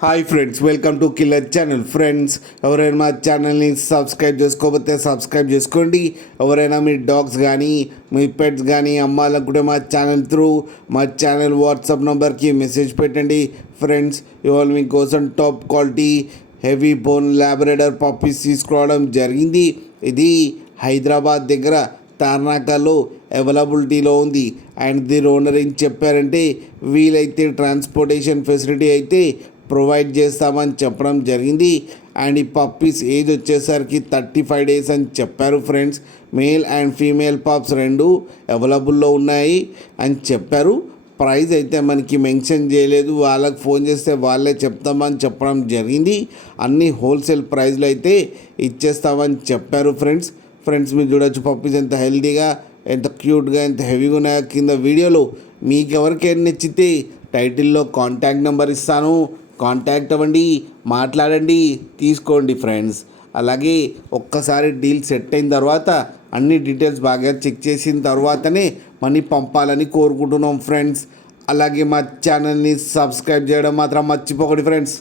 Hi friends, welcome to killer channel. Friends, ఎవరైనా మా ఛానల్ని సబ్స్క్రైబ్ చేసుకోకపోతే సబ్స్క్రైబ్ చేసుకోండి. ఎవరైనా మీ డాగ్స్ కానీ మీ పెట్స్ కానీ అమ్మాలనుకుంటే మా ఛానల్ త్రూ మా ఛానల్ వాట్సాప్ నెంబర్కి మెసేజ్ పెట్టండి. ఫ్రెండ్స్, ఇవాళ మీకోసం top quality heavy bone Labrador puppies తీసుకురావడం జరిగింది. ఇది హైదరాబాద్ దగ్గర తార్నాకలో అవైలబిలిటీలో ఉంది. అండ్ దీని ఓనర్ ఏం చెప్పారంటే, వీలైతే ట్రాన్స్పోర్టేషన్ ఫెసిలిటీ అయితే ప్రొవైడ్ చేస్తామని చెప్పడం జరిగింది. అండ్ ఈ పప్పీస్ ఏజ్ వచ్చేసరికి 35 డేస్ అని చెప్పారు. Friends, male and female pups రెండు అవైలబుల్లో ఉన్నాయి అని చెప్పారు. ప్రైస్ అయితే మనకి మెన్షన్ చేయలేదు, వాళ్ళకి ఫోన్ చేస్తే వాళ్ళే చెప్తామని చెప్పడం జరిగింది. అన్ని హోల్సేల్ ప్రైస్లో అయితే ఇచ్చేస్తామని చెప్పారు. ఫ్రెండ్స్ మీరు చూడొచ్చు పప్పీస్ ఎంత హెల్తీగా, ఎంత క్యూట్గా, ఎంత హెవీగా ఉన్నాయో కింద వీడియోలో. మీకు ఎవరికైనా నచ్చితే టైటిల్లో కాంటాక్ట్ నెంబర్ ఇస్తాను, కాంటాక్ట్ అవ్వండి, మాట్లాడండి, తీసుకోండి. ఫ్రెండ్స్, అలాగే ఒక్కసారి డీల్ సెట్ అయిన తర్వాత అన్ని డీటెయిల్స్ బాగా చెక్ చేసిన తర్వాతనే మనీ పంపాలని కోరుకుంటున్నాం. ఫ్రెండ్స్, అలాగే మా ఛానల్ని సబ్స్క్రైబ్ చేయడం మాత్రం మర్చిపోకండి. ఫ్రెండ్స్.